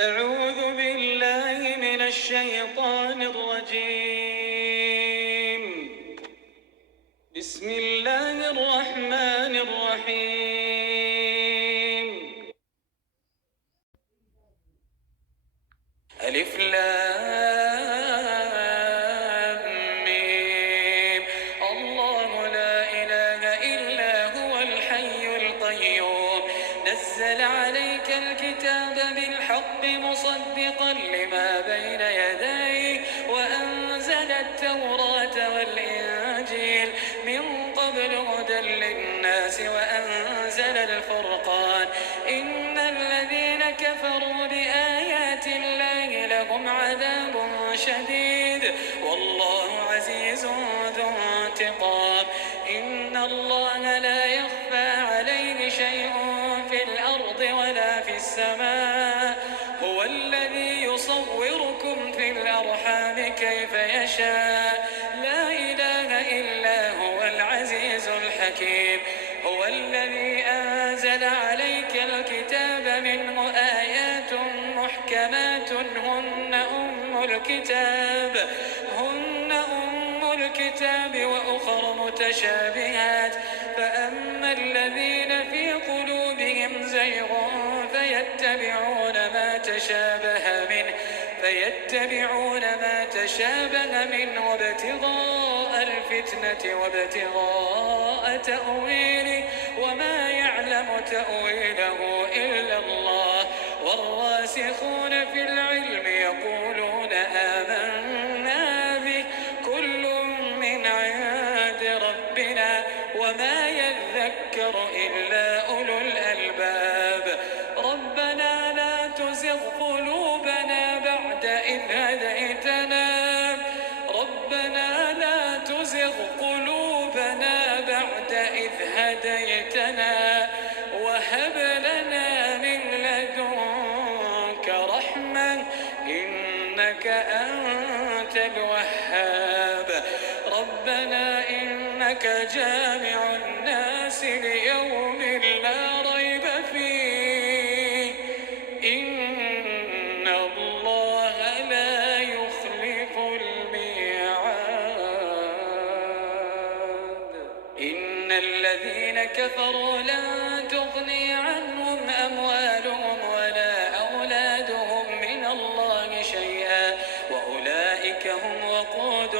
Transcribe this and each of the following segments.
أعوذ بالله من الشيطان الرجيم. بسم الله الرحمن الرحيم. ألف لام ميم. الله لا إله إلا هو الحي القيوم نزل عليك الكتاب بالحق مصدقا لما بين يديه وأنزل التوراة والإنجيل من قبل هدى للناس وأنزل الفرقان إن الذين كفروا بآيات الله لهم عذاب شديد والله عزيز ذو انتقام. إن الله لا يخفى عليه شيء في الأرض ولا في السماء هو الذي يصوركم في الأرحام كيف يشاء لا إله إلا هو العزيز الحكيم. هو الذي أنزل عليك الكتاب منه آيات محكمات هن أم الكتاب وأخر متشابهات فأما الذين في قلوبهم زيغ فيتبعون ما تشابه منه ابتغاء الفتنة وابتغاء تأويله وما يعلم تأويله إلا الله والراسخون في العلم يقولون آمنا به كل من عند ربنا وما يذكر إلا أولو الألباب. ربنا لا تزغ قلوبنا بعد إذ هديتنا وهب لنا من لدنك رحمة إنك أنت الوهاب. ربنا إنك جامع الناس ليوم لا ريب فيه إن الله لا يخلف الميعاد. إن الذين كفروا لن تغني عنهم أموالهم ولا أولادهم من الله شيئا وأولئك هم وقود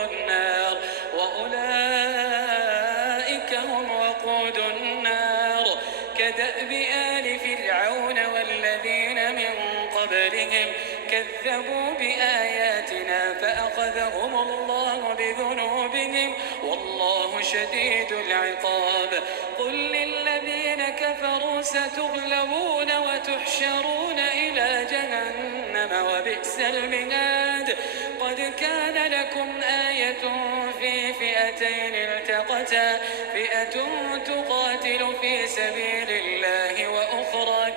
النار كدأب آل فرعون والذين من قبلهم كذبوا بآياتنا فأخذهم الله بذنوبهم والله شديد العقاب. قل للذين كفروا ستغلبون وتحشرون إلى جهنم وبئس المهاد. قد كان لكم آية في فئتين التقتا فئة تقاتل في سبيل الله وأخرى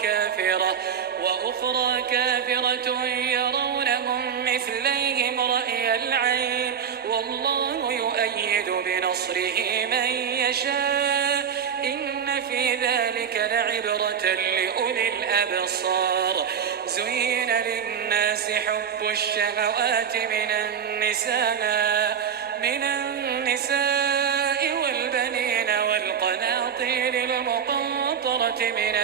كافرة يرونهم مثليهم رأي العين والله يؤيد بنصره من يشاء إن في ذلك لعبرة لأولي الأبصار. زين للناس حب الشهوات من النساء والبنين والقناطير المقنطرة من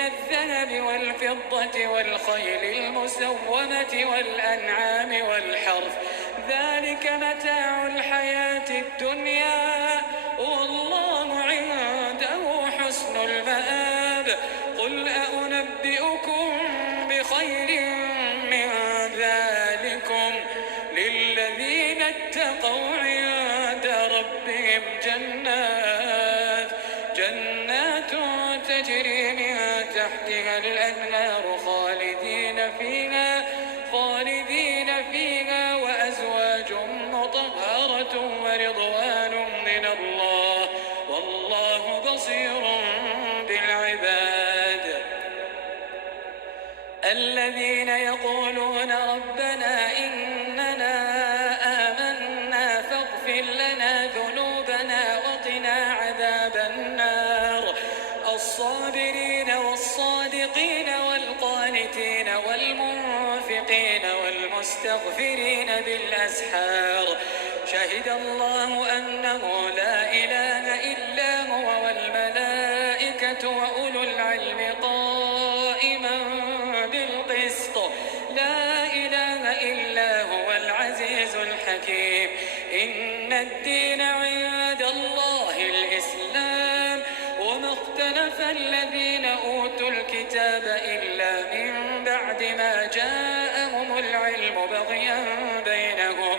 الذهب والفضة والخيل المسومة والأنعام والحرث ذلك متاع الحياة الدنيا والله عنده حسن المآب. قل أنبئكم بخير من ذلكم للذين اتقوا عند ربهم جنات تجري من تحتها الأنهار خالدين فيها وأزواج مطهرة ورضوان من الله والله بصير بالعباد. الذين يقولون ربنا إننا آمنا فاغفر لنا ذنوبنا وقنا عذاب النار. الصابرين والصادقين والقانتين والمنفقين والمستغفرين بالأسحار شهد الله أنه لا إله إلا هو والملائكة وأولو العلم قائما بالقسط لا إله إلا هو العزيز الحكيم إن الدين عند الله الإسلام وما اختلف الذين أوتوا الكتاب إلا من بعد ما جاءهم العلم بغيا بينهم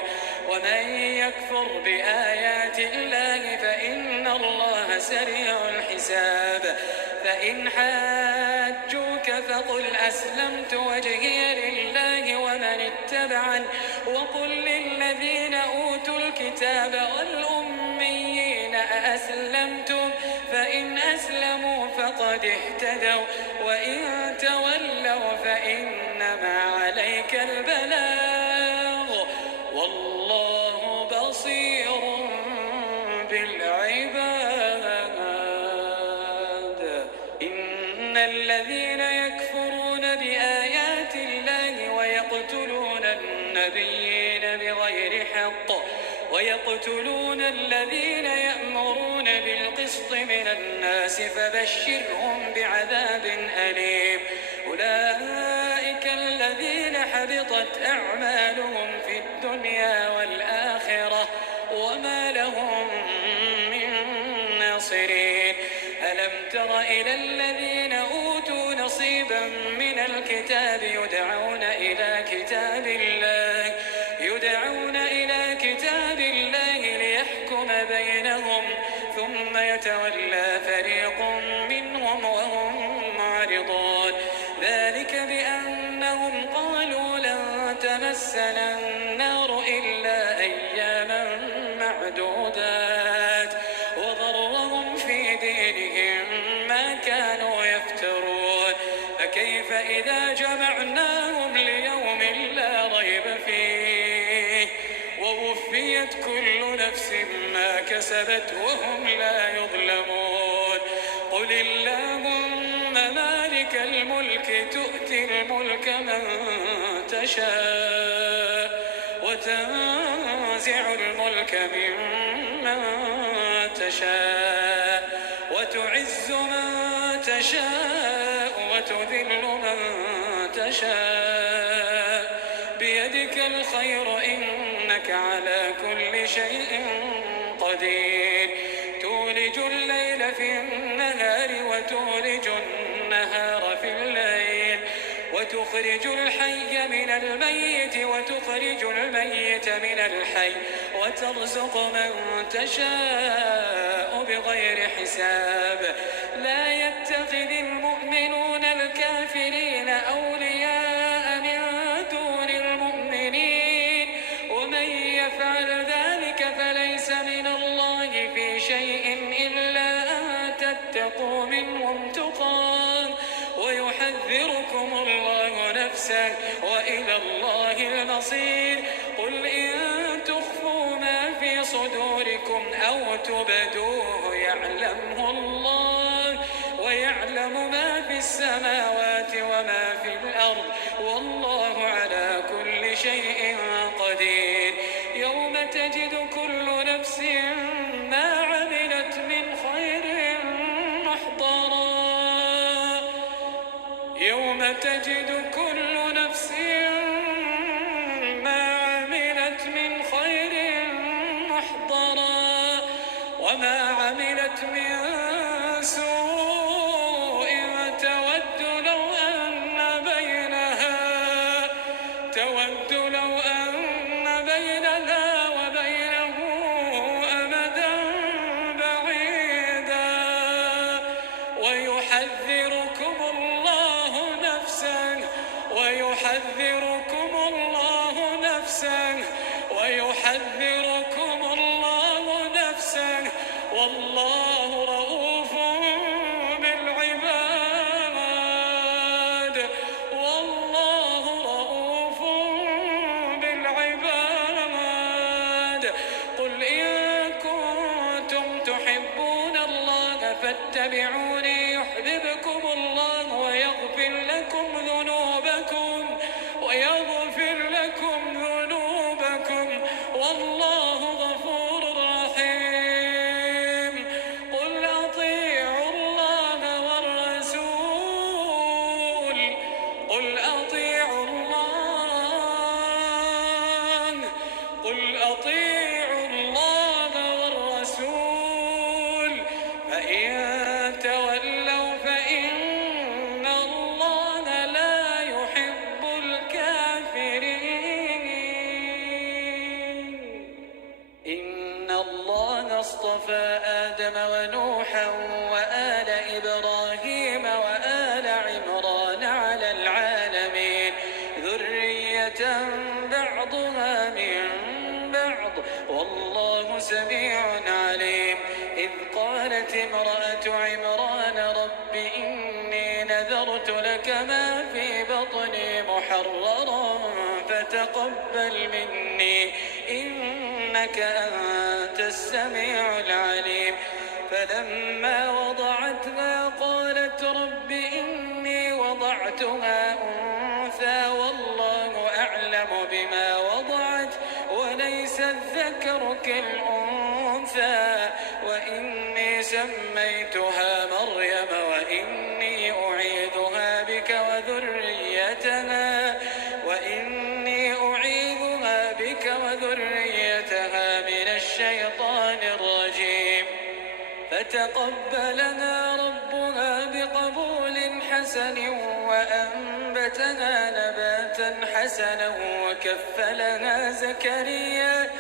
ومن يكفر بآيات الله فإن الله سريع الحساب فإن حاجوك فقل أسلمت وجهي لله ومن اتبعني وقل للذين أوتوا الكتاب والأميين أأسلمتم فإن أسلموا فقد اهتدوا وإن تولوا فإنما عليك البلاغ والله بصير بالعباد إن الذين يكفرون بآيات الله ويقتلون النبيين بغير حق ويقتلون الذين يأمرون بالقسط من الناس فبشرهم بعذاب أليم أولئك الذين حبطت أعمالهم في الدنيا والآخرة وما لهم من ناصرين ألم تر إلى الذين أوتوا نصيبا من الكتاب يدعون إلى كتاب الله ليحكم بينهم ثم يتولى فريق منهم وهم معرضون ذلك بأنهم قالوا لن تمسنا النار إلا أياما معدودات وغرهم في دينهم ما كانوا يفترون فكيف إذا جمعناهم ليوم لا ريب فيه ووفيت كل نفس ما كسبت وهم لا يظلمون قل اللهم مالك الملك تؤتي الملك من تشاء وتنزع الملك ممن تشاء وتعز من تشاء وتذل من تشاء بيدك الخير إنك على كل شيء قدير تولج الليل في النهار وتولج النهار في الليل وتخرج الحي من الميت وتخرج الميت من الحي وترزق من تشاء بغير حساب لا يتخذ المؤمنون الكافرين أولياء من دون المؤمنين ومن يفعل ذلك فليس من الله في شيء إلا أن تتقوا منهم تقاه ويحذركم الله نفسه وإلى الله المصير قل إن تخفوا ما في صدوركم أو تبدوه يعلمه الله ويعلم ما في السماوات وما في الأرض والله على كل شيء قدير يوم تجد كل نفس ما عملت من خير محضرا يوم تجد كل نفس ما عملت من خير محضرا وما عملت من سوء تود لو أن بينها وبينه أمدا بعيدا ويحذركم الله نفسه والله رؤوف بالعباد قل إن كنتم تحبون الله فاتبعوني يحببكم الله ويغفر لكم ذنوبكم والله غفور رحيم. قل أطيعوا الله والرسول قل أطيعوا الله والرسول فإن تولوا فإن الله لا يحب الكافرين. إن الله اصطفى آدم ونوحا وآل إبراهيم وآل عمران على العالمين ذرية بعضها من بعض والله سميع عليم. إذ قالت امرأة عمران رب إني نذرت لك ما في بطني محررا فتقبل مني إنك أنت السميع العليم. فلما وضعتها قالت رب إني وضعتها أنثى والله أعلم بما وضعت وليس الذكر كالأنثى وإني سميتها مريم وإني أعيذها بك وذريتها من الشيطان الرجيم. فتقبلنا ربها بقبول حسن وأنبتنا نباتا حسنا وكفلنا زكريا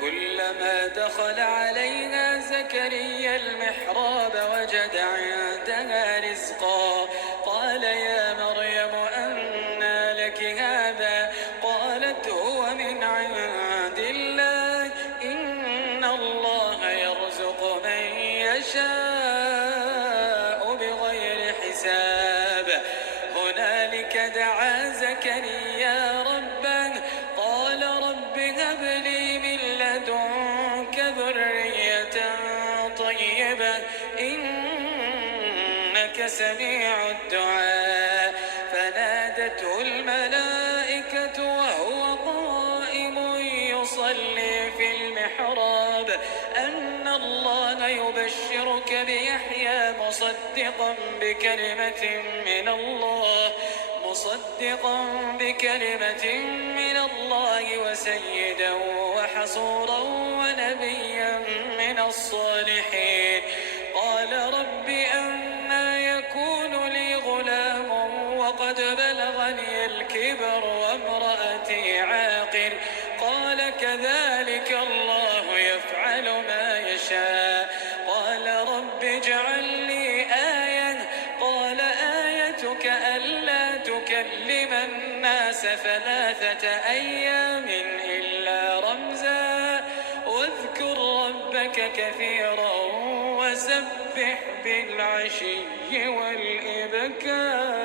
كلما دخل علينا زكريا المحراب وجد عندنا رزقا قال يا مريم أنى لك هذا قالت هو من عند الله إن الله يرزق من يشاء بغير حساب. هنالك دعا زكريا ربه قال رب هب لي من لدنك ذرية طيبة إنك سميع الدعاء. فنادته الملائكة وهو قائم يصلي في المحراب أن الله يبشرك بيحيى مصدقا بكلمة من الله وسيدا وحصورا ونبيا من الصالحين. قال رب أنى يكون لي غلام وقد بلغني الكبر وامرأتي عاقر قال كذلك الله يفعل ما يشاء. قال رب اجعل لي آية قال آيتك ألا تكلم الناس 3 أيام إلا رمزا واذكر ربك كثيرا وسبح بالعشي والإبكار.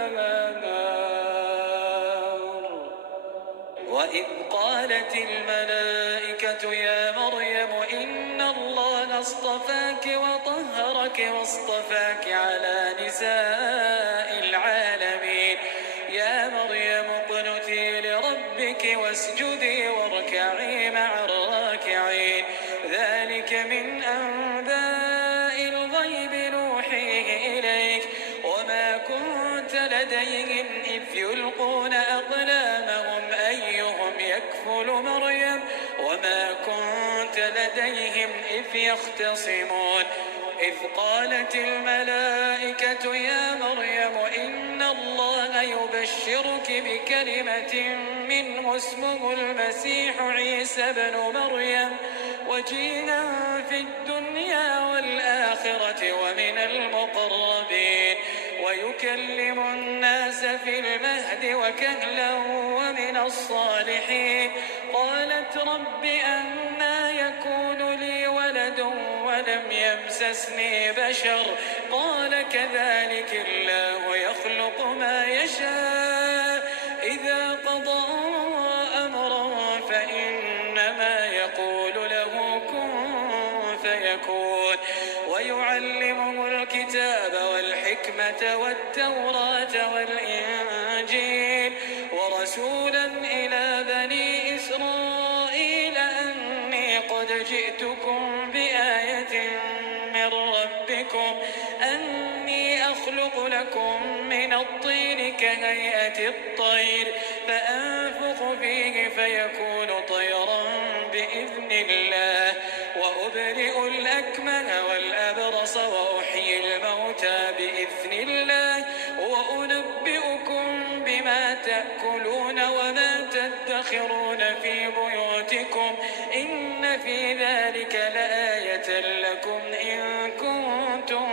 وإذ قالت الملائكة يا مريم إن الله اصطفاك وطهرك واصطفاك على نساء العالمين يا مريم اقنتي لربك واسجدي واركعي مع الراكعين. ذلك من أنباء الغيب نوحيه إليك وما كنت لديهم إذ يلقون أقلامهم أيهم يكفل مريم وما كنت لديهم إذ يختصمون. إذ قالت الملائكة يا مريم إن الله يبشرك بكلمة منه اسمه المسيح عيسى ابن مريم وجيها في الدنيا والآخرة ومن المقربين ويكلم الناس في المهد وكهلا ومن الصالحين. قالت رب أنى يكون لي ولد ولم يمسسني بشر قال كذلك الله يخلق ما يشاء إذا قضى أمرا فإنما يقول له كن فيكون. ويعلمه الكتاب والحكمة الحكمة والتوراة والإنجيل ورسولا إلى بني إسرائيل أني قد جئتكم بآية من ربكم أني أخلق لكم من الطين كهيئة الطير فأنفخ فيه فيكون طيرا بإذن الله وأبرئ الأكمه والأبرص وأحيي الموتى بإذن الله وأنبئكم بما تأكلون وما تدخرون في بيوتكم إن في ذلك لآية لكم إن كنتم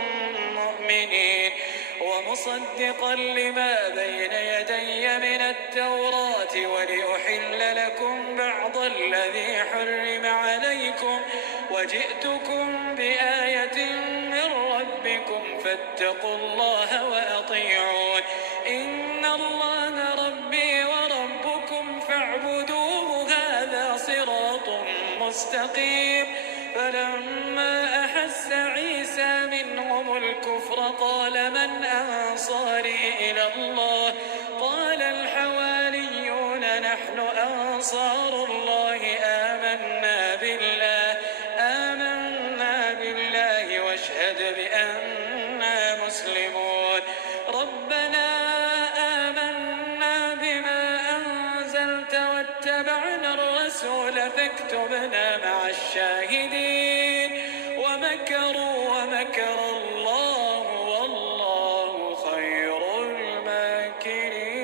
مؤمنين ومصدقا لما بين يدي من التوراة ولأحل لكم بعض الذي حرم عليكم وجئتكم بآية من ربكم فاتقوا الله وأطيعون إن الله ربي وربكم فاعبدوه هذا صراط مستقيم فلما أحس عيسى منهم الكفر قال من أنصاري إلى الله قال الحواريون نحن أنصار الله آمنا بالله واشهد بأننا مسلمون ربنا آمنا بما أنزلت واتبعنا الرسول فاكتبنا مع الشاهدين ومكروا ومكر الله والله خير الماكرين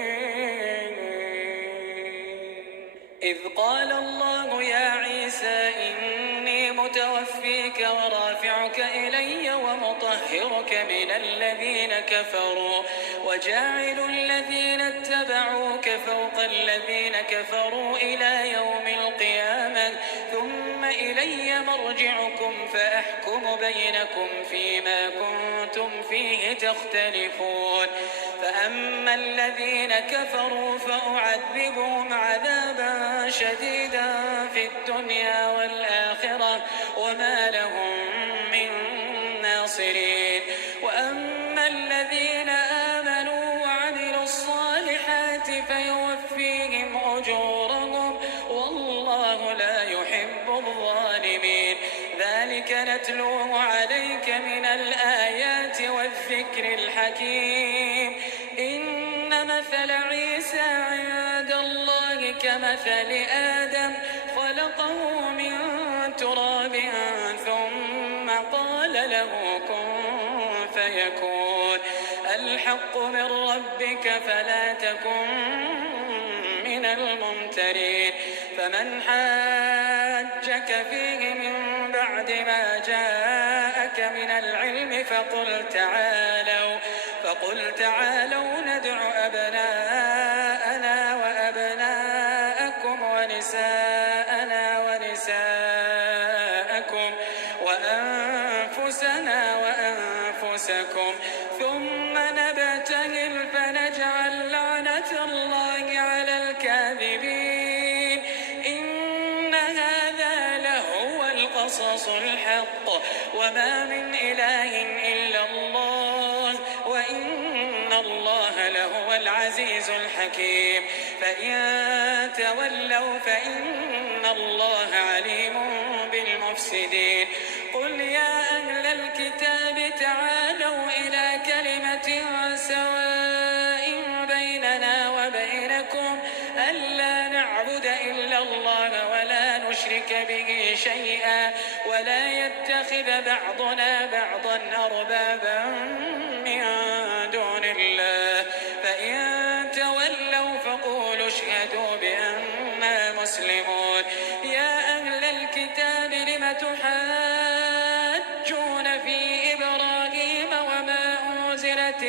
إذ قال الله يا عيسى إني متوفيك ورافعك إلي ومطهرك من الذين كفروا وجاعل الذين اتبعوك فوق الذين كفروا إلى يوم القيامة ثم إلي مرجعكم فأحكم بينكم فيما كنتم فيه تختلفون فأما الذين كفروا فأعذبهم عذابا شديدا في الدنيا والآخرة وما لهم من ناصرين وأما الذين آمنوا وعملوا الصالحات فيوفيهم أجورهم والله لا يحب الظالمين ذلك نتلوه عليك من الآيات والذكر الحكيم إن مثل عيسى عند الله كمثل آدم خلقه من تراب ثم قال له كن فيكون الحق من ربك فلا تكن من الممترين فمن حاجك فيه من بعد ما جاءك من العلم فقل تعالوا ندع أبناءنا وأبناءكم ونساءنا ونساءكم وأنفسنا وأنفسكم ثم نبتهل فنجعل لعنة الله على الكاذبين إن هذا لهو القصص الحق وما من إله إلا الله وإن الله لهو العزيز الحكيم فإن تولوا فإن الله عليم بالمفسدين قل يا أهل الكتاب تعالوا إلى كلمة سواء بيننا وبينكم ألا نعبد إلا الله ولا نشرك به شيئا ولا يتخذ بعضنا بعضا أربابا من دون الله فإن تولوا فقولوا اشهدوا بأننا مسلمون يا أهل الكتاب لم تحاجون في إبراهيم وما أنزلت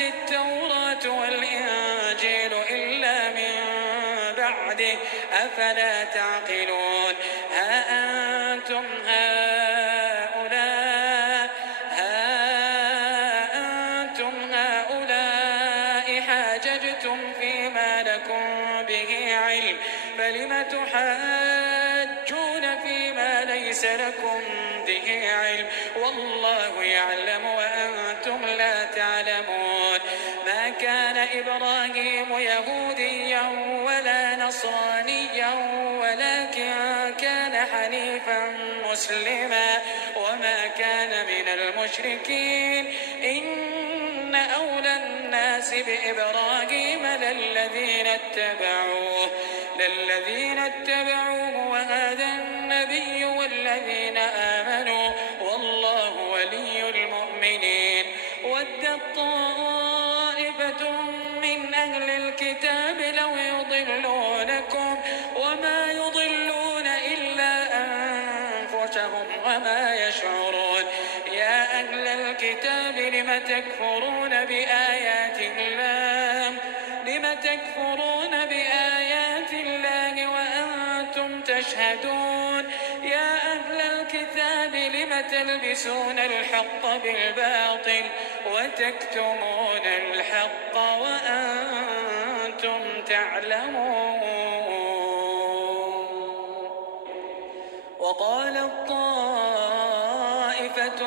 التوراة والإنجيل إلا من بعده أفلا تعقلون ها أنتم هؤلاء حاججتم فيما لكم به علم فلم تحاجون فيما ليس ليس لكم به علم والله يعلم وأنتم لا تعلمون. ما كان إبراهيم يهوديا ولا نصرانيا ولكن كان حنيفا مسلما وما كان من المشركين. إن أولى الناس بإبراهيم للذين اتبعوه وهذا النبي والذين آمنوا والله ولي المؤمنين. ودت طائفة من أهل الكتاب لو يضلونكم وما يضلون إلا أنفسهم وما يشعرون. يا أهل الكتاب لم تكفرون بآيات الله وأنتم تشهدون. يا أهل الكتاب لم تلبسون الحق بالباطل وتكتمون الحق وأنتم تعلمون. وقالت طائفة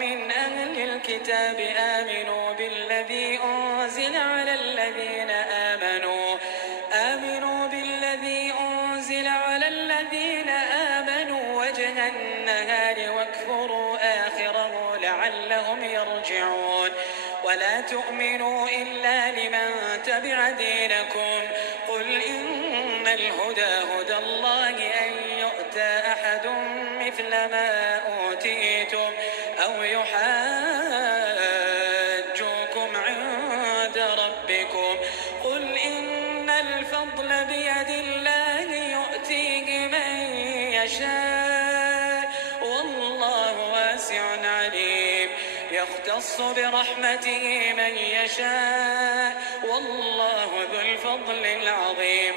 من أهل الكتاب آمنوا بالذي أنزل على الذين آمنوا وجه النهار واكفروا آخره لعلهم يرجعون. ولا تؤمنوا إلا لمن تبع دينكم. قل إن الهدى هدى الله أن يؤتى أحد مثل ما أوتيتم أو يحاجوكم عند ربكم. قل إن الفضل بيد الله يؤتيه من يشاء والله واسع عليم. يختص برحمته من يشاء والله ذو الفضل العظيم.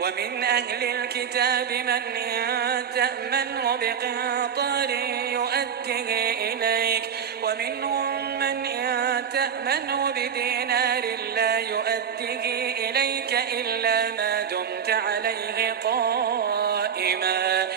ومن أهل الكتاب من إن تأمنه بقنطار يؤده إليك ومنهم من إن تأمنه بدينار لا يؤده إليك إلا ما دمت عليه قائما.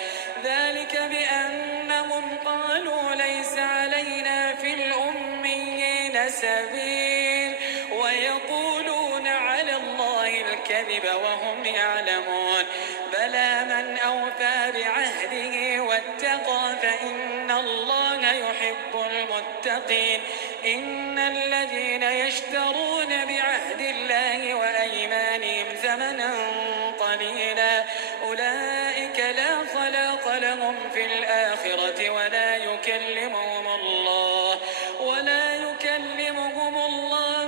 ذلك بأنهم قالوا ليس علينا في الأميين سبيل ويقولون على الله الكذب وهم يعلمون. بلى من أوفى بعهده واتقى فإن الله يحب المتقين. إن الذين يشترون بعهد الله وأيمانهم ثمنا قليلا أولئك لا خلاق لهم في الآخرة ولا يكلمهم الله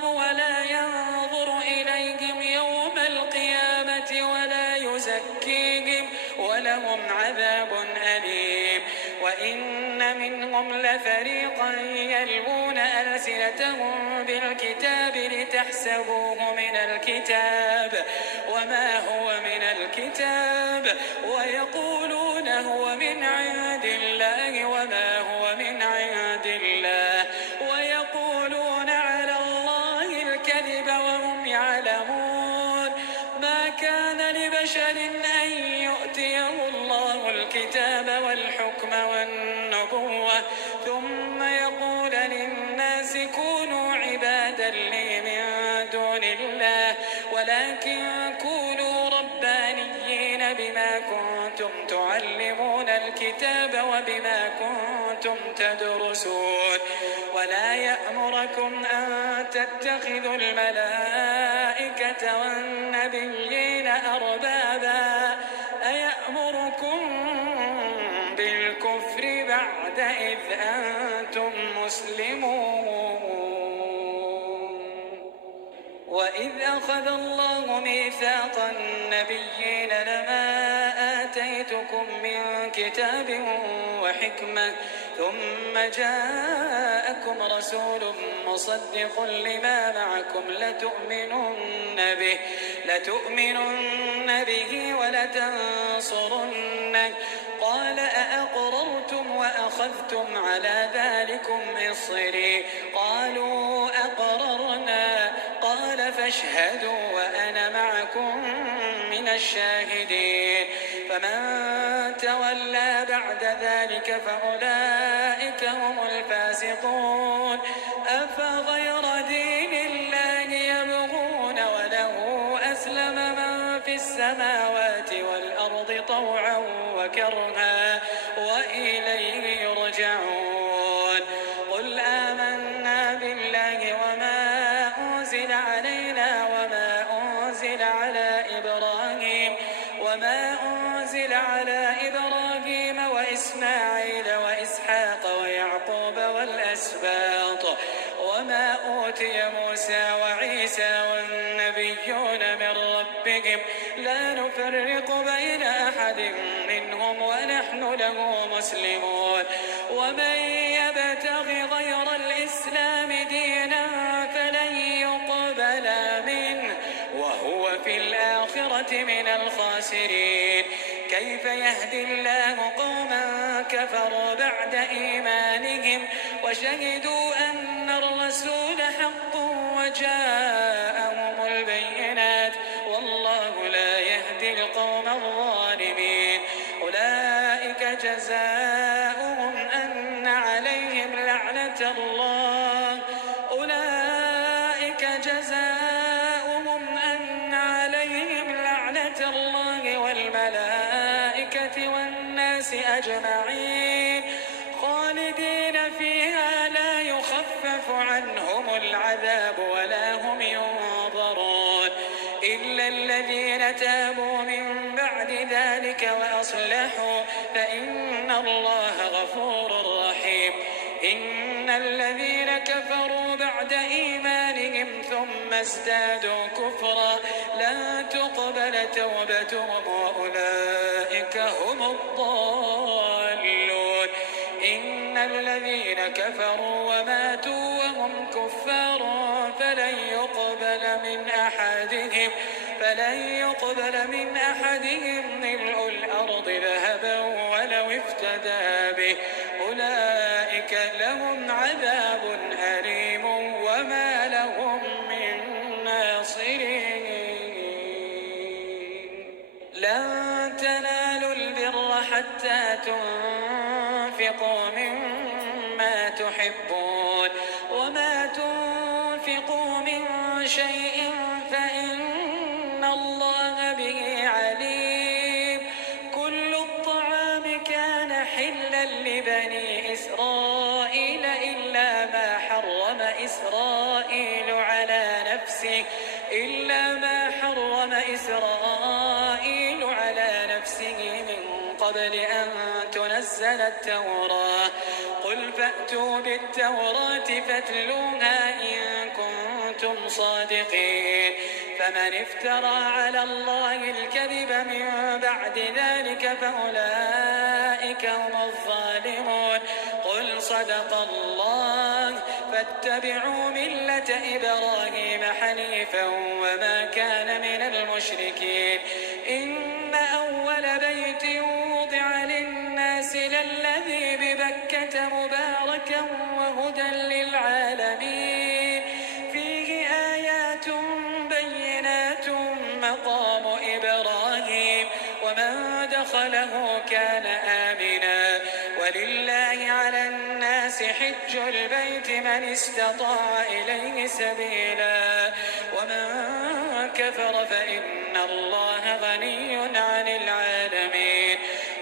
ولا ينظر إليهم يوم القيامة ولا يزكيهم ولهم عذاب أليم. وإن منهم لفريقا يلوون ألسنتهم بالكتاب لتحسبوه من الكتاب وما هو من الكتاب ويقولون هو من عند الله وما هو من عند الله ويقولون على الله الكذب وهم يعلمون. ما كان لبشر أن يؤتيه الله الكتاب والحكم والنبوة ثم يقول للناس كونوا عبادا لي من دون الله ولكن كونوا ربانيين بما كنتم تعلمون الكتاب وبما كنتم تدرسون. ولا يأمركم أن تتخذوا الملائكة والنبيين أربابا أيأمركم بالكفر بعد إذ أنتم مسلمون. وإذ أخذ الله ميثاق النبيين لما آتيتكم من كتاب وحكمة ثم جاءكم رسول مصدق لما معكم لتؤمنن به ولتنصرنه قال أأقررتم وأخذتم على ذلكم إصري قالوا أقررنا قال فاشهدوا وأنا معكم من الشاهدين. فمن تولى بعد بعد ذلك فأولئك هم الفاسقون. أفغير دين الله يبغون وله أسلم من في السماوات والأرض طوعا وكرها وإليه يرجعون. قل آمنا بالله وما أنزل علينا وما أنزل على إبراهيم وإسماعيل وإسحاق ويعقوب والأسباط وما أوتي موسى وعيسى والنبيون من ربهم لا نفرق بين أحد منهم ونحن له مسلمون. ومن يبتغ غير الإسلام دينا فلن يقبل منه وهو في الآخرة من الخاسرين. كيف يهدي الله قوما كفروا بعد إيمانهم وشهدوا أن الرسول حق وجاءهم البينات والله لا يهدي القوم الظالمين. أولئك جزاؤهم أن عليهم لعنة الله والملائكة والناس أجمعين خالدين فيها لا يخفف عنهم العذاب ولا هم ينظرون إلا الذين تابوا من بعد ذلك وأصلحوا فإن الله غفور رحيم. إن الذين كفروا بعد إيمانهم ثم ازدادوا كفرا لا تقبل توبتهم وأولئك هم الضالون. إن الذين كفروا وماتوا وهم كفار فلن يقبل من أحدهم ملء الأرض ذهبا ولو افتدى به أولئك لهم عذاب أليم وما لهم من ناصرين. لن تنالوا البر حتى تنفقوا مما تحبون وما تنفقوا من شيء فإن الله به عليم. كل الطعام كان حلا لبني إسرائيل إلا ما حرم إسرائيل على نفسه من قبل أن تنزل التوراة. قل فأتوا بالتوراة فاتلوها إن كنتم صادقين. فمن افترى على الله الكذب من بعد ذلك فأولئك هم الظالمون. قل صدق الله فاتبعوا ملة إبراهيم حنيفا وما كان من المشركين. إن أول بيت وضع للناس للذي ببكة مباركا وهدى للعالمين فيه آيات بينات مقام إبراهيم ومن دخله كان آمنا ولله على الناس حج البيت من استطاع إليه سبيلا ومن كفر فإن الله غني عن العالمين.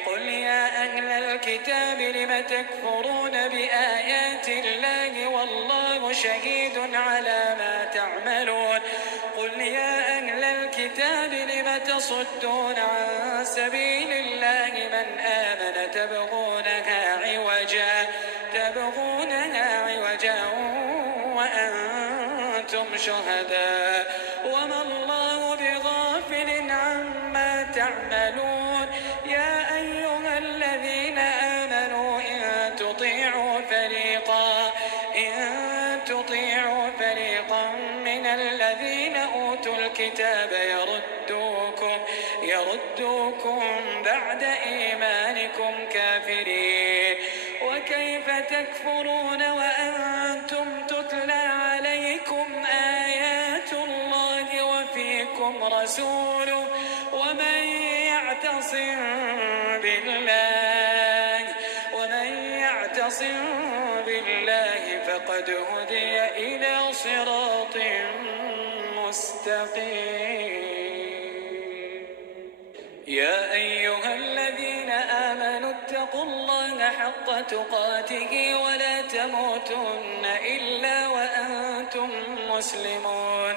قل يا أهل الكتاب لم تكفرون بآيات الله والله شهيد على ما تعملون. قل يا أهل الكتاب لم تصدون عن سبيل الله من آمن تبغونها عوجا وأنتم شهداء وما الله بغافل عما تعملون. يا أيها الذين آمنوا إن تطيعوا فريقا من الذين أوتوا الكتاب يردوكم بعد إيمانكم كافرين. وكيف تكفرون وأنتم تتلى عليكم آيات الله وفيكم رسوله ومن يعتصم بالله يعتصم بالله فقد هدي إلى صراط مستقيم. يا أيها الذين آمنوا اتقوا الله حق تقاته ولا تموتن إلا وأنتم مسلمون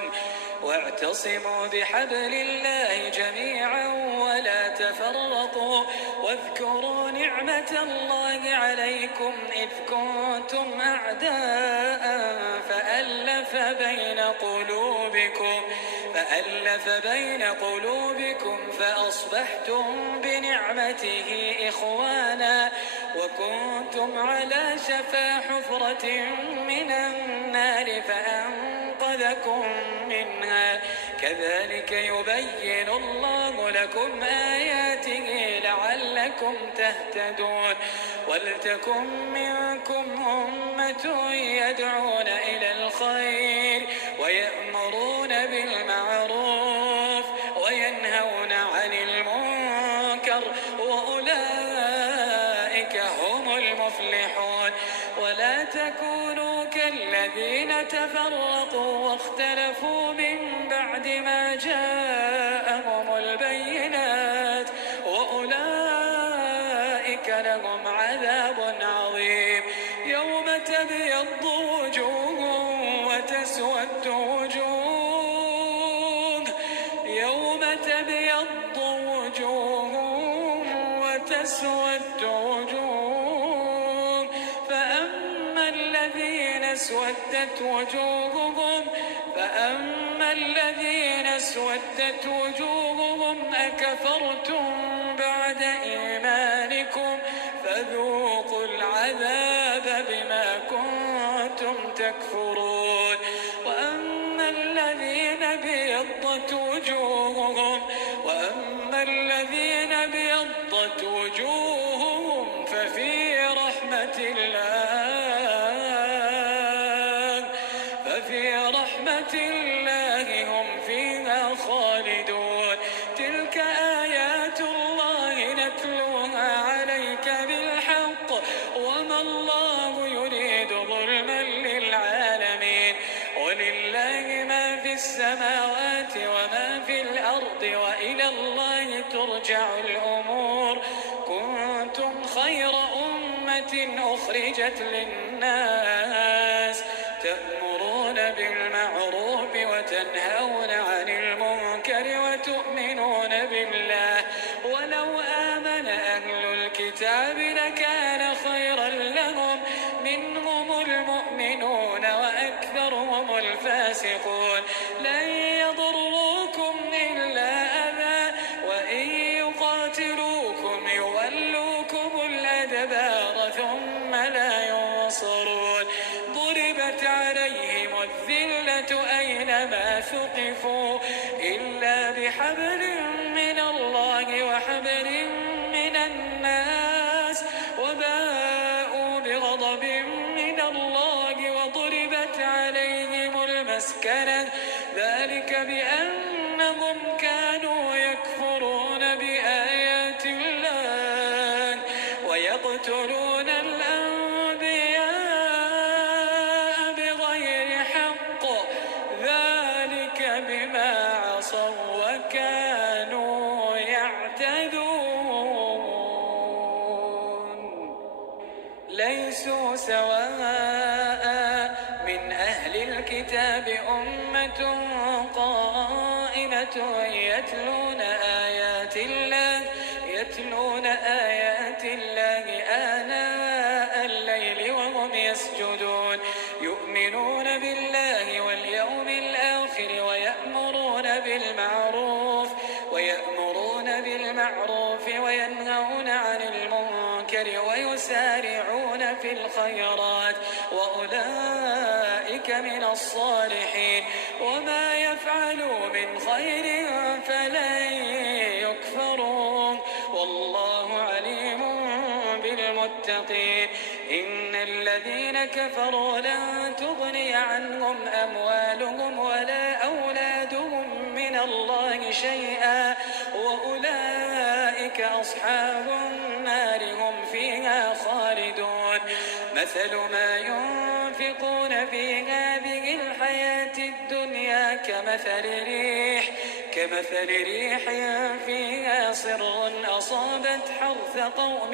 واعتصموا بحبل الله جميعا ولا تفرقوا واذكروا نعمة الله عليكم إذ كنتم أعداء فألف بين قلوبكم فأصبحتم بنعمته إخوانا وكنتم على شفا حفرة من النار فأنقذكم منها كذلك يبين الله لكم آياته لعلكم تهتدون ولتكن منكم أمة يدعون إلى الخير ويأمرون بالمعروف وينهون عن المنكر وأولئك هم المفلحون ولا تكونوا كالذين تفرقوا واختلفوا من بعد ما جاءهم البينات وأولئك لهم عذاب عظيم يوم تبيض وجوه وتسود وجوه يوم تبيض وجوه وتسود وجوه فأما الذين اسودت وجوههم أكفرتم بعد إيمانكم فذوقوا العذاب بما كنتم تكفرون وأما الذين ابيضت وجوههم ففي رحمة الله هم فيها خالدون تلك آيات الله نتلوها عليك بالحق وما الله يريد ظلما للعالمين ولله ما في السماوات وما في الأرض وإلى الله ترجع الأمور كنتم خير أمة أخرجت للناس تأمرون بالمعروف وتنهون عن المنكر وتؤمنون بالله ولو آمن أهل الكتاب لكان خيرا لهم منهم المؤمنون وأكثرهم الفاسقون لن يضروكم إلا أذى وإن يقاتلوكم يولوكم الأدبار ثم لا ينصرون ضربت عليهم الذلة أينما ثقفوا إلا بحبل من الله وحبل من الناس وباءوا بغضب من الله وضربت عليهم المسكنة ذلك بأنهم كانوا يكفرون بآيات الله ويقتلون الأنبياء بغير حق ذلك بما عصوا وكانوا يعتدون ليسوا سواء من أهل الكتاب أمة قائمة يتلون آيات الله آناء الليل وهم يسجدون يؤمنون بالله واليوم الآخر ويأمرون بالمعروف وينهون عن المنكر ويسارعون في الخيرات وأولئك من الصالحين وما يفعلوا من خير فلن يكفرون والله عليم بالمتقين إن الذين كفروا لن تغني عنهم أموالهم ولا أولادهم من الله شيئا وأولئك أصحاب النار هم فيها خالدون مثل ما ينفقون في هذه الحياة الدنيا كمثل ريح فيها صر أصابت حرث قوم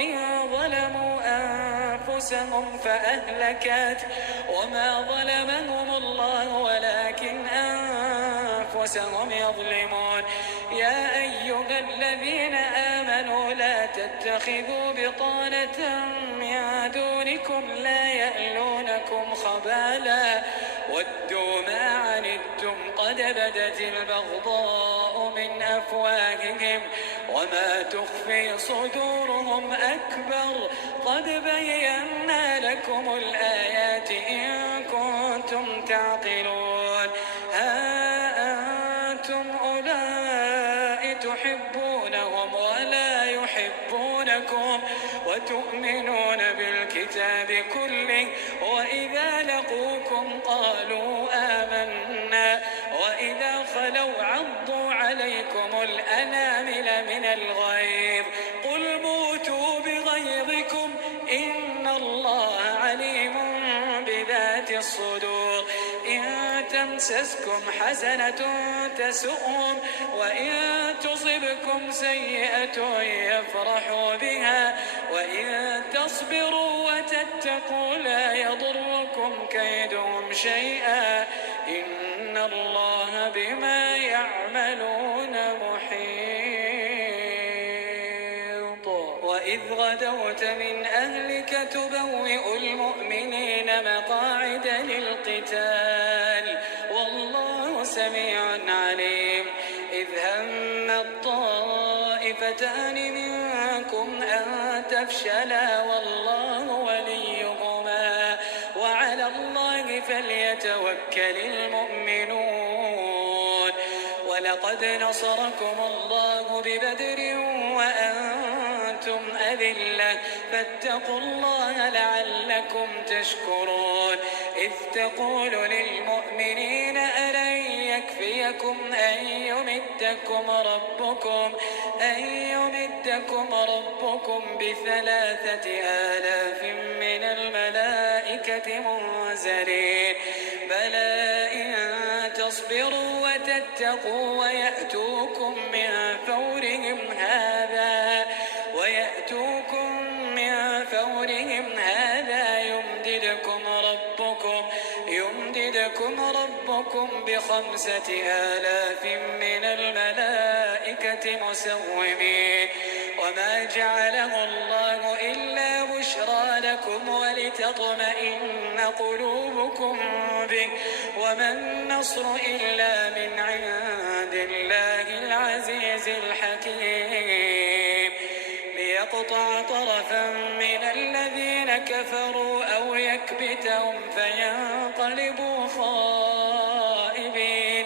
ظلموا أنفسهم فأهلكت وما ظلمهم الله ولكن أنفسهم يظلمون. يا أيها الذين آمنوا لا تتخذوا بطانة من دونكم لا يألونكم خبالا ودوا ما عنتم قد بدت البغضاء من أفواههم وما تخفي صدورهم أكبر قد بينا لكم الآيات إن كنتم تعقلون. ها أنتم أولئك تحبونهم ولا يحبونكم وتؤمنون بالكتاب كله وإذا لقوكم قالوا آمنا وإذا خلوا عضوا عليكم الأنامل من الغيظ قل موتوا بغيظكم إن الله عليم بذات الصدور. إن تمسسكم حسنة تسؤهم وإن تصبكم سيئة يفرحوا بها وإن تصبروا وتتقوا لا يضركم كيدهم شيئا إن الله بما يعملون محيط. وإذ غدوت من أهلك تبوئ المؤمنين مقاعد للقتال والله سميع عليم. إذ هم الطائفتان منكم أن تفشلا والله وليهما وعلى الله فليتوكل المؤمنون. ولقد نصركم الله ببدر وأنتم أذلة فاتقوا الله لعلكم تشكرون. إذ تقول للمؤمنين ألن يكفيكم أن يمدكم ربكم ب3,000 من الملائكة منزلين بلى إن تصبروا وتتقوا ويأتوكم من فورهم هذا يمددكم ربكم ب5,000 من الملائكة مسومين. وما جعله الله إلا بشرى لكم ولتطمئن قلوبكم به وما النصر إلا من عند الله العزيز الحكيم. ليقطع طرفا من الذين كفروا أو يكبتهم فينقلبوا خائبين.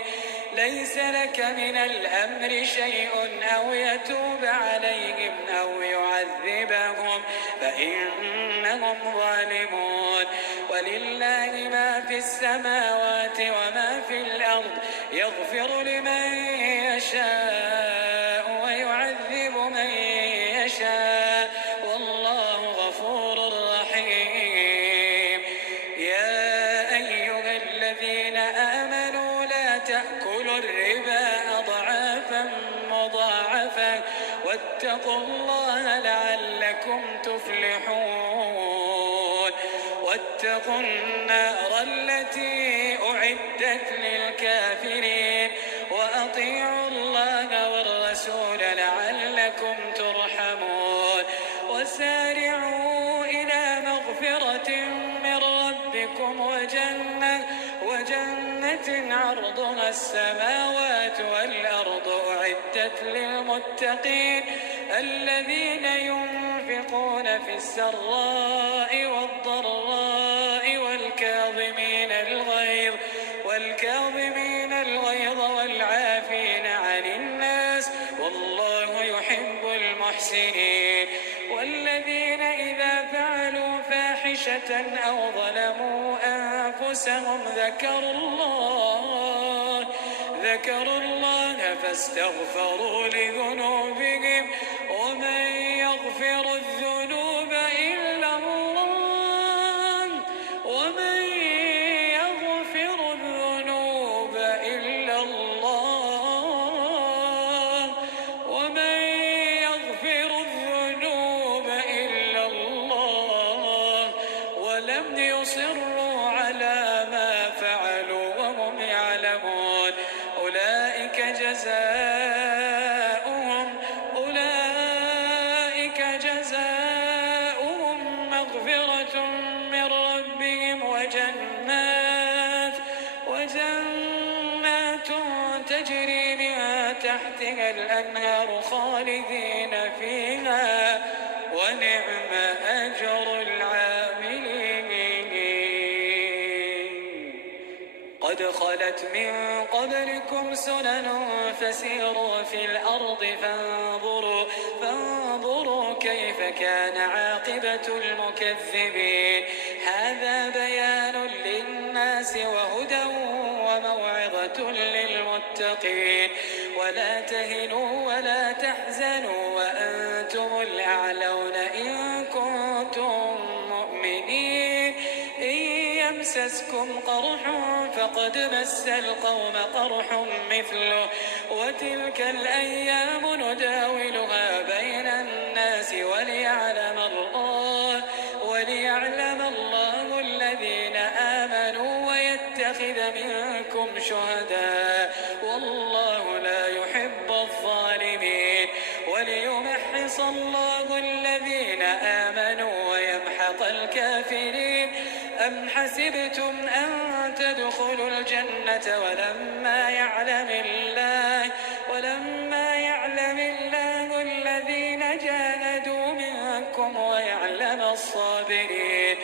ليس لك من الأمر شيء أو يتوب عليهم أو يعذبهم فإنهم ظالمون. ولله ما في السماوات وما في الأرض يغفر لمن يشاء ويعذب من يشاء والله غفور رحيم. يا أيها الذين آمنوا لا تأكلوا الربا أضعافا مضاعفة واتقوا الله لعلكم تفلحون. واتقوا النار التي أعدت للكافرين وأطيعوا الله والرسول لعلكم ترحمون. وسارعوا إلى مغفرة من ربكم وجنة عرضها السماوات والأرض أعدت للمتقين الذين ينفقون في السراء والضراء والكاظمين الغيظ والعافين عن الناس والله يحب المحسنين. والذين إذا فعلوا فاحشة أو ظلموا أنفسهم ذكروا الله فاستغفروا لذنوبهم ومن يغفر الذنوب إلا الله ومن يغفر الذنوب إلا الله ومن يغفر الذنوب إلا الله ولم يصروا على ما فعلوا وهم يعلمون أولئك جزاؤهم مغفرة من ربهم وجنات تجري من تحتها الأنهار خالدين فيها ونعم أجر العاملين قد خلت من قبلكم سنن فسيروا في الأرض فانظروا كيف كان عاقبة المكذبين هذا بيان للناس وهدى وموعظة للمتقين ولا تهنوا ولا تحزنوا وأنتم الأعلون إن كنتم مؤمنين إن يمسسكم قرح فقد مس القوم قرح مثله وتلك الأيام نداولها بين الناس وليعلم الله الذين آمنوا ويتخذ منكم شهداء والله لا يحب الظالمين وليمحص الله الذين آمنوا ويمحق الكافرين أم حسبتم أن تدخلوا الجنة ولما يعلم الله الذين جاهدوا منكم ويعلم الصابرين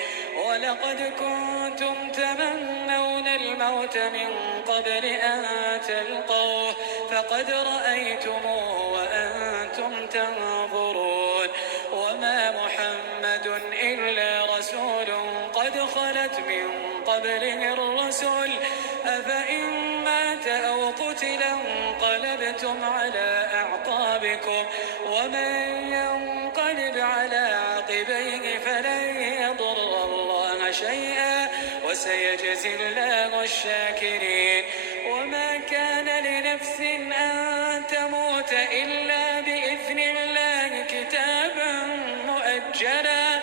ولقد كنتم تمنون الموت من قبل أن تلقوه فقد رأيتموه وأنتم تنظرون وما محمد إلا رسول قد خلت من قبله الرسل أفإن مات أو قتل انقلبتم على أعقابكم ومن ينقلب على عقبيه فلن يضر الله شيئا وسيجزي الله الشاكرين وما كان لنفس أن تموت إلا بإذن الله كتابا مؤجلا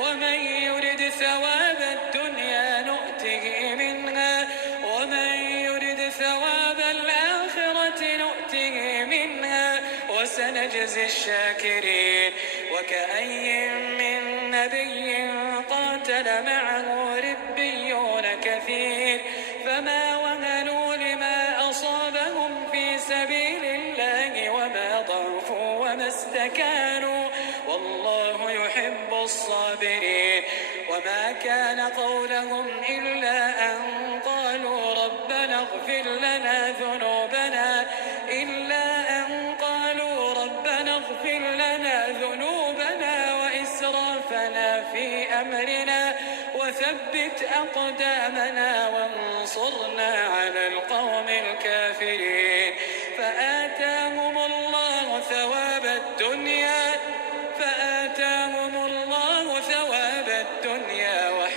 ومن يرد ثواب الدنيا نؤته منها ومن يرد ثواب الآخرة نؤته منها وسنجزي الشاكرين وكأي من نبي قاتل معه ربيون كثير فما وهنوا لما أصابهم في سبيل الله وما ضعفوا وما استكانوا والله يحب الصابرين وما كان قولهم إلا أن قالوا ربنا اغفر لنا ذنوبنا وإسرافنا في أمرنا وثبت أقدامنا وانصرنا على القوم الكافرين فآتاهم الله ثواب الدنيا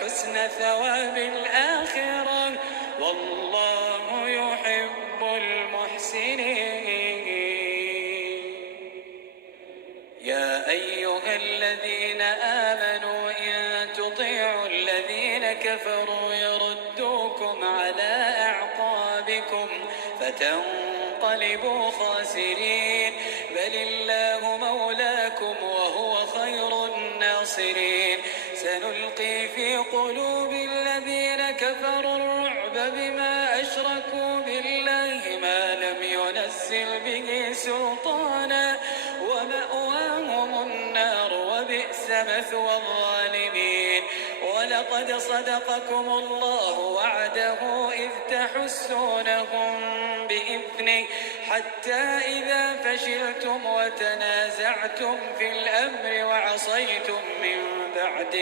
وحسن ثواب الآخرة والله يحب المحسنين يا أيها الذين آمنوا إن تطيعوا الذين كفروا يردوكم على أعقابكم فتنقلبوا خاسرين بل الله مولاكم وهو خير الناصرين سنلقي في قلوب الذين كفروا الرعب بما أشركوا بالله ما لم ينزل به سلطانا ومأواهم النار وبئس مثوى الظالمين ولقد صدقكم الله وعده إذ تحسونهم بإذنه حتى إذا فشلتم وتنازعتم في الأمر وعصيتم من بعد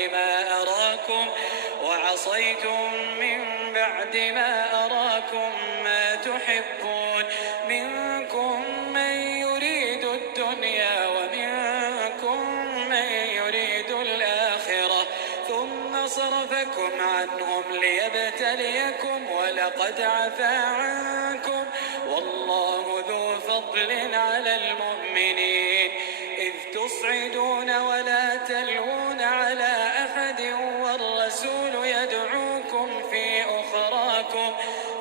ما أراكم ما تحبون منكم من يريد الدنيا ومنكم من يريد الآخرة ثم صرفكم أصابكم عنهم ليبتليكم ولقد عفا عنكم والله ذو فضل على المؤمنين إذ تصعدون ولا تلوون على أحد والرسول يدعوكم في أخراكم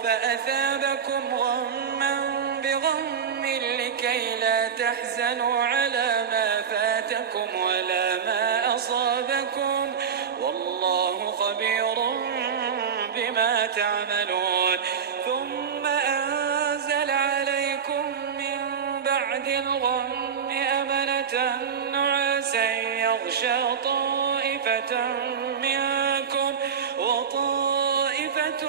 فأثابكم غما بغم لكي لا تحزنوا على ما فاتكم ولا ما أصابكم والله خبير بما تعملون ثم أنزل عليكم من بعد الغم أمنة نعاسا يغشى طائفة منكم وطائفة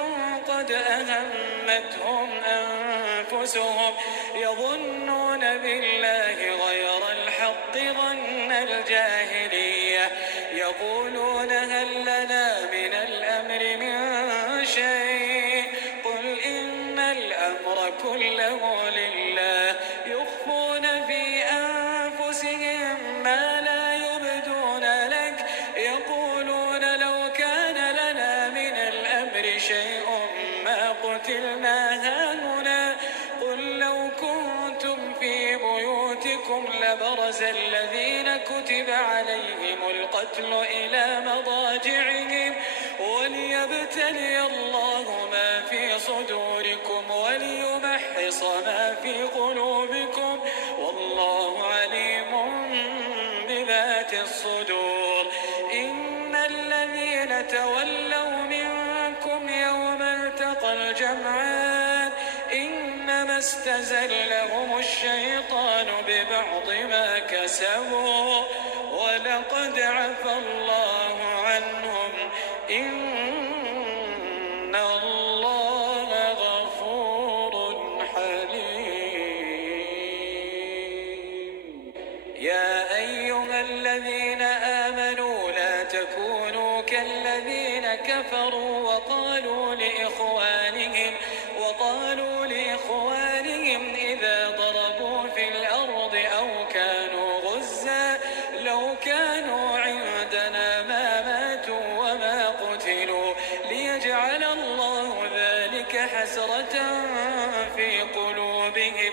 قد أهمتهم أنفسهم يظنون بالله غير الحق ظن الجاهلية يقولون هل لنا من الأمر من شيء قل إن الأمر كله لله يخفون في أنفسهم ما لا يبدون لك يقولون لو كان لنا من الأمر شيء ما قتلنا هاهنا قل لو كنتم في بيوتكم لبرز الذين كتب عليهم القتل إلى مضاجعهم وليبتلي الله ما في صدوركم وليمحص ما في قلوبكم والله عليم بذات الصدور إن الذين تولوا منكم يوم التقى الجمعان إنما استزلهم الشيطان ببعض ما كسبوا ولقد عفى الله عنهم إن الله غفور حليم يا أيها الذين آمنوا لا تكونوا كالذين كفروا وقالوا لإخوانهم إذا ضربوا في الأرض أو كانوا غزا لو كانوا عندنا ما ماتوا وما قتلوا ليجعل الله ذلك حسرة في قلوبهم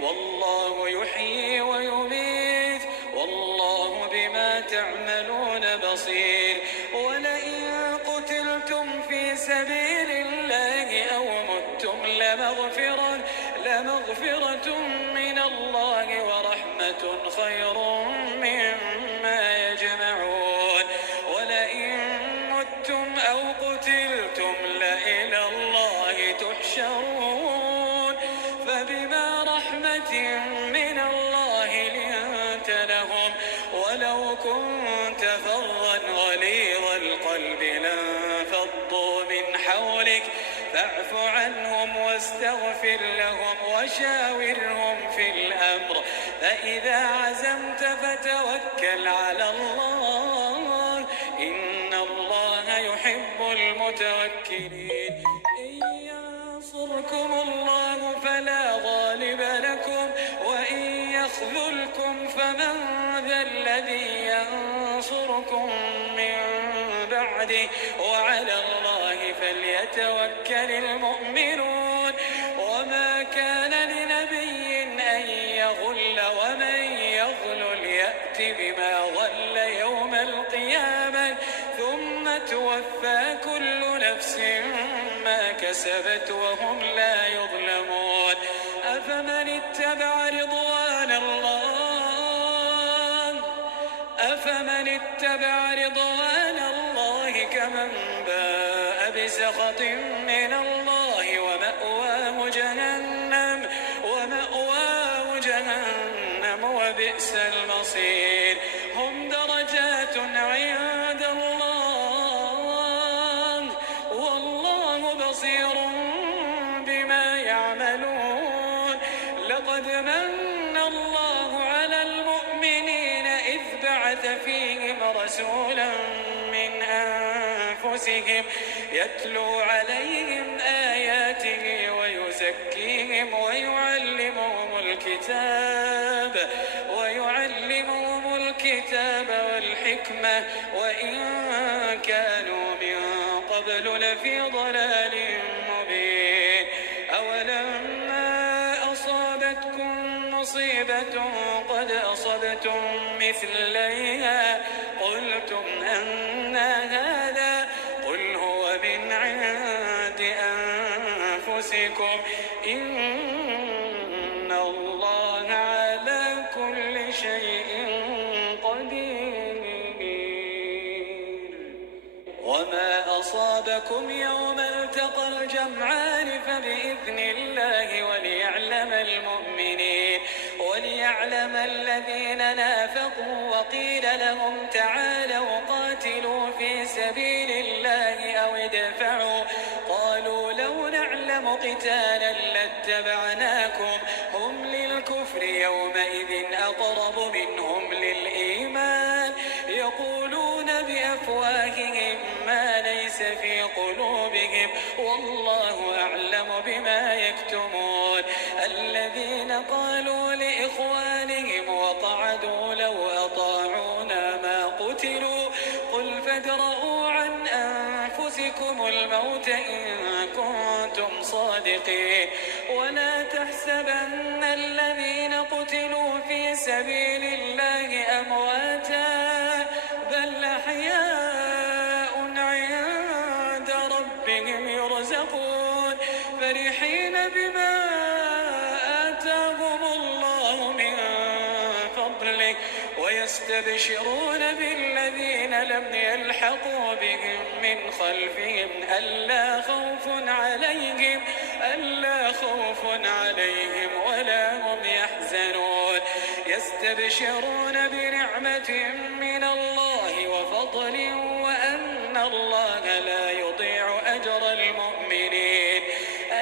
والله يحيي ويميت والله بما تعملون بصير ولئن قتلتم في سبيل الله أو متم لمغفرة من الله ورحمة خير مما يجمعون ولئن متم أو قتلتم لإلى الله تحشرون فبما رحمة من الله لنت لهم ولو كنت فظا غليظ القلب لانفضوا من حولك فاعف عنهم واستغفر لهم وشاورهم في الأمر فإذا عزمت فتوكل على الله إن الله يحب المتوكلين إن ينصركم الله فلا غالب لكم وإن يخذلكم فمن ذا الذي ينصركم من بعده وعلى الله فليتوكل المؤمنون وما كان لنبي أن يغل ومن يغل يأت بما غل يوم القيامة ثم توفى كل نفس ما كسبت وهم لا يظلمون أفمن اتبع رضوان الله كمن باء بسخط من الله ومأواه جهنم وبئس المصير هم درجات عند الله والله بصير بما يعملون لقد من الله على المؤمنين إذ بعث فيهم رسولا من أنفسهم يتلو عليهم آياته ويزكيهم ويعلمهم الكتاب والحكمة وإن كانوا من قبل لفي ضلال مبين أولما أصابتكم مصيبة قد أصبتم مثليها قلتم أنى هذا قل هو من عند أنفسكم إن الله على كل شيء قدير وما أصابكم يوم التقى الجمعان فبإذن الله وليعلم الذين نافقوا وقيل لهم تعالوا قاتلوا في سبيل الله أو ادفعوا قالوا لو نعلم قتالا لاتبعناكم هم للكفر يومئذ أقرب منهم للإيمان يقولون بأفواههم ما ليس في قلوبهم والله أعلم بما يكتمون الذين قالوا لإخوانهم وقعدوا لو أطاعونا ما قتلوا قل فادرءوا عن أنفسكم الموت إن كنتم صادقين ولا تحسبن الذين قتلوا في سبيل الله أمواتا بل أحياء عند ربهم يرزقون فرحين بما آتاهم الله من فضله ويستبشرون بالذين لم يلحقوا بهم من خلفهم ألا خوف عليهم ولا هم يحزنون يستبشرون بنعمة من الله وفضل وأن الله لا يضيع أجر المؤمنين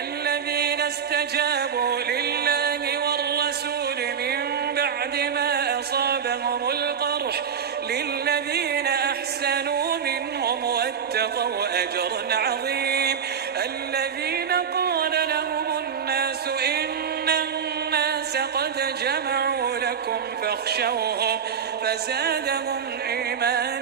الذين استجابوا لله والرسول من بعد ما أصابهم القرح للذين أحسنوا منهم واتقوا أجر عظيم الذين قال لهم الناس إن الناس قد جمعوا لكم فاخشوهم فزادهم إيمانا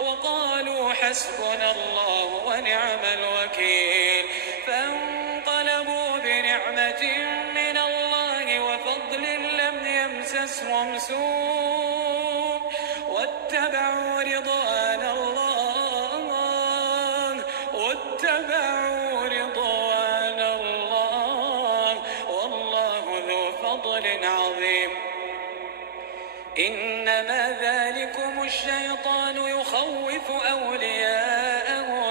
وقالوا حسبنا الله ونعم الوكيل فانقلبوا بنعمة من الله وفضل لم يمسسهم سوء واتبعوا رضوان الله والله ذو فضل عظيم إنما ذلكم الشيطان يخوف أولياءه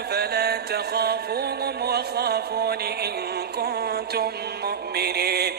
فلا تخافوهم وخافون إن كنتم مؤمنين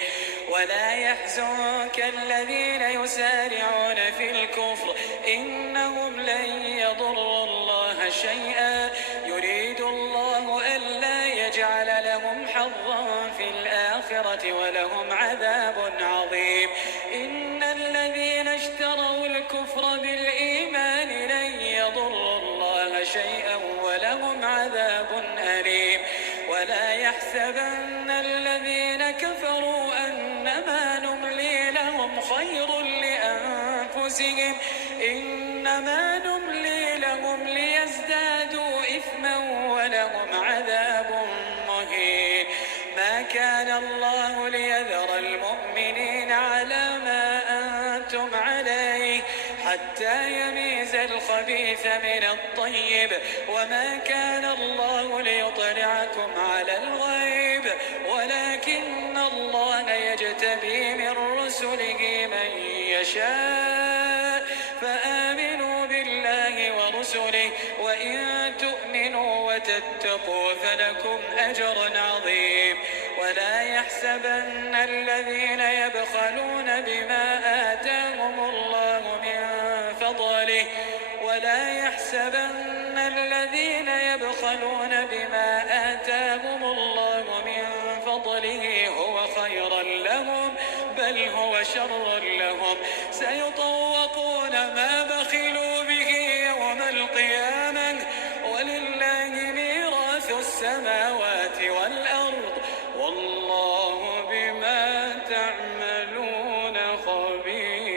ولا يحزنك الذين يسارعون في الكفر إنهم لن يضروا الله شيئا يريد الله ألا يجعل لهم حظا في الآخرة ولهم عذاب عظيم إن الذين اشتروا الكفر بالإيمان لن يضروا الله شيئا ولهم عذاب أليم ولا يحسبن الذين كفروا أنما نملي لهم خير لأنفسهم إنما نملي لهم ليزدادوا إثما ولهم عذاب مهين ما كان الله ليذر المؤمنين على ما أنتم عليه حتى يميز الخبيث من الطيب وما كان الله ليطلعكم على الغيب ولكن الله يجتبي من رسله من يشاء فآمنوا بالله ورسله وإن تؤمنوا وتتقوا فلكم أجر عظيم ولا يحسبن الذين يبخلون بما آتاهم الله من فضله هو خيرا لهم بل هو شر لهم سيطوقون ما بخلوا به يوم القيامة ولله ميراث السماوات والأرض والله بما تعملون خبير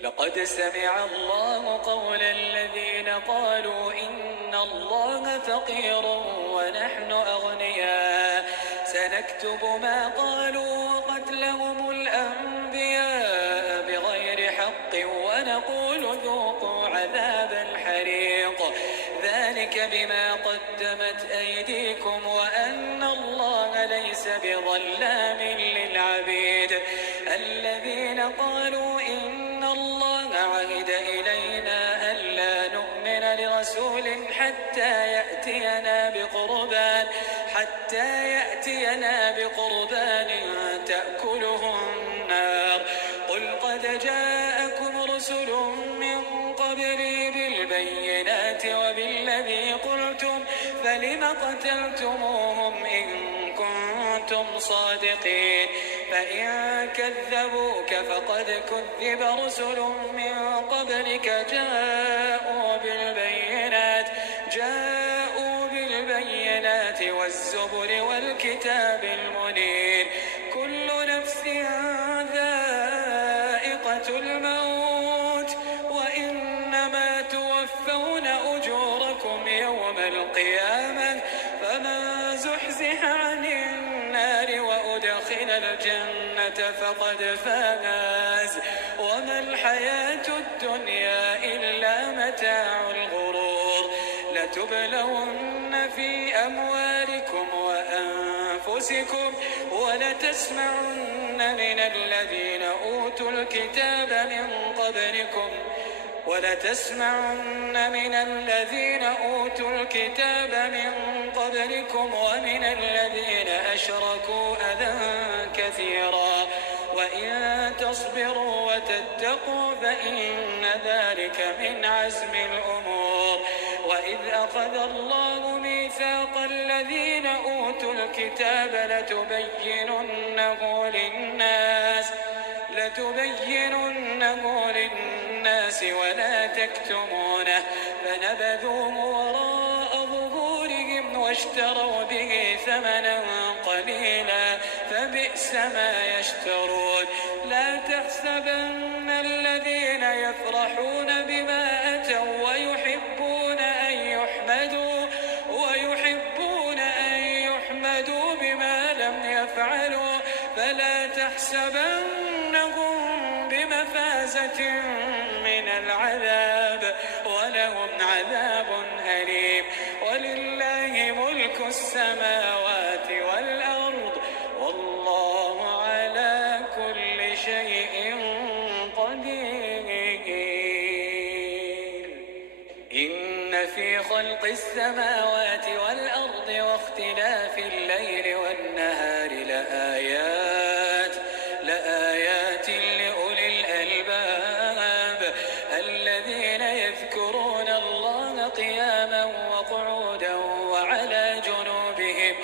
لقد قد سمع الله قول الذين قالوا إن الله فقير ونحن أغنياء سنكتب ما قالوا وقتلهم الأنبياء بغير حق ونقول ذوقوا عذاب الحريق ذلك بما قدمت أيديكم وأن الله ليس بظلام للعبيد الذين قالوا إن الله عهد إلينا ألا نؤمن لرسول حتى يأتينا بقربان تأكله النار قل قد جاءكم رسل من قبلي بالبينات وبالذي قلتم فلم قتلتموهم إن كنتم صادقين فإن كذبوك فقد كذب رسل من قبلك جاءوا بالبينات والزبر والكتاب المنير كل نفس ذائقة الموت وإنما توفون أجوركم يوم القيامة فمن زحزح عن النار وأدخل الجنة فقد فاز وما الحياة الدنيا إلا متاع الغرور لتبلون في أموالكم وأنفسكم ولتسمعن من الذين أوتوا الكتاب من قبلكم ومن الذين أشركوا أذى كثيرا وإن تصبروا وتتقوا فإن ذلك من عزم الأمور وإذ أخذ الله ميثاق الذين أوتوا الكتاب لتبيننه للناس ولا تكتمونه فنبذوه وراء ظهورهم واشتروا به ثمنا قليلا فبئس ما يشترون لا تحسبن الذين يفرحون بما أتوا ويحبون أن يحمدوا بما لم يفعلوا فلا تحسبنهم بمفازة من العذاب ولهم عذاب أليم ولله ملك السماوات والأرض والله على كل شيء قدير إن في خلق السماوات والأرض واختلاف الليل والنهار لآيات لأولي الألباب الذين يذكرون الله قياما وقعودا وعلى جنوبهم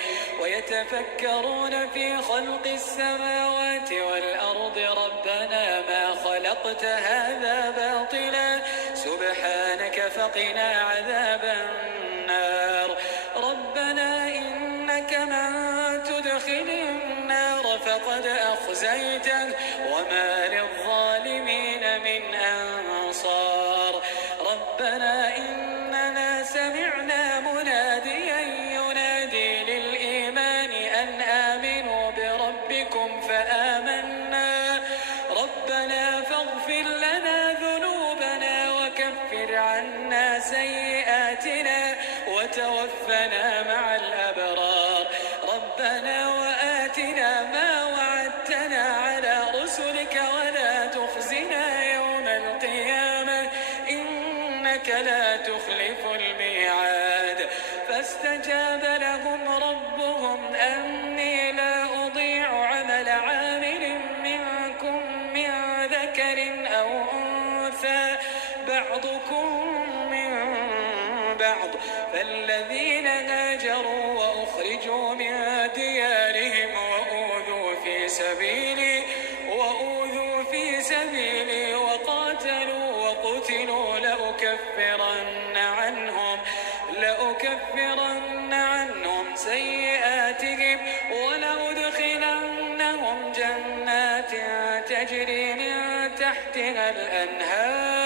ويتفكرون في خلق السماوات والأرض ربنا ما خلقت هذا باطلا سبحانك فقنا عذاب النار ربنا إنك من تدخل النار فقد أخزيته وما للظالمين من أنصار ربنا إننا سمعنا مناديا ينادي للإيمان أن آمنوا بربكم فآمنا ربنا فاغفر لنا ذنوبنا وكفر عنا سيئاتنا وتوفنا مع الأبرار ربنا وآتنا ما وعدتنا على رسلك ولا تخزنا يوم القيامة إنك لا تخلف الميعاد فاستجاب لهم ربهم أني لا أضيع عمل عامل منكم من ذكر أو أنثى بعضكم من بعض فالذين هاجروا وأخرجوا من ديارهم وأوذوا في سبيلي وقاتلوا وقتلوا لأكفرن عنهم سيئاتهم ولأدخلنهم جنات تجري من تحتها الأنهار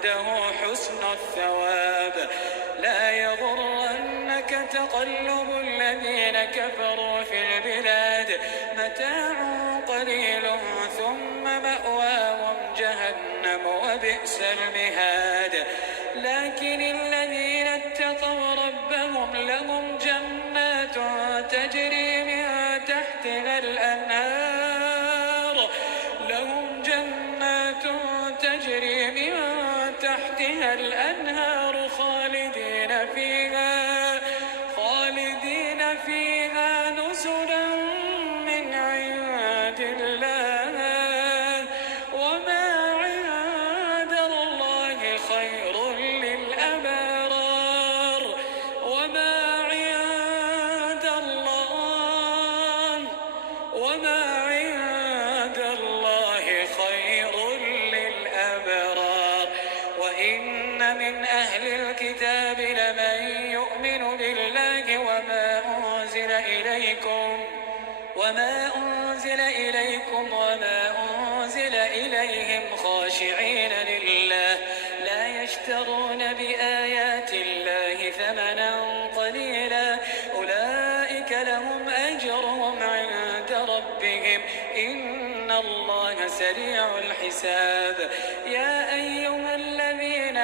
عنده حسن الثواب. لا يغرنك تقلب الذين كفروا في البلاد، متاع قليل ثم مأواهم جهنم وبئس المهاد. لكن الذين اتقوا ربهم لهم جنات تجري من تحتها الأنهار، خالدين فيها نزلا من عند الله، وما عند الله خير للأبرار. وما عند الله خير للأبرار. وإن من أهل الكتاب لمن يؤمن بالله وما أنزل إليكم وما أنزل إليهم خاشعين لله لا يشترون بآيات الله ثمنا قليلا، أولئك لهم أجرهم عند ربهم إن الله سريع الحساب. يا أيها الذين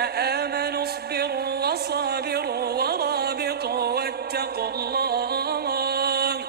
آمنوا اصبروا وصابروا ورابطوا واتقوا الله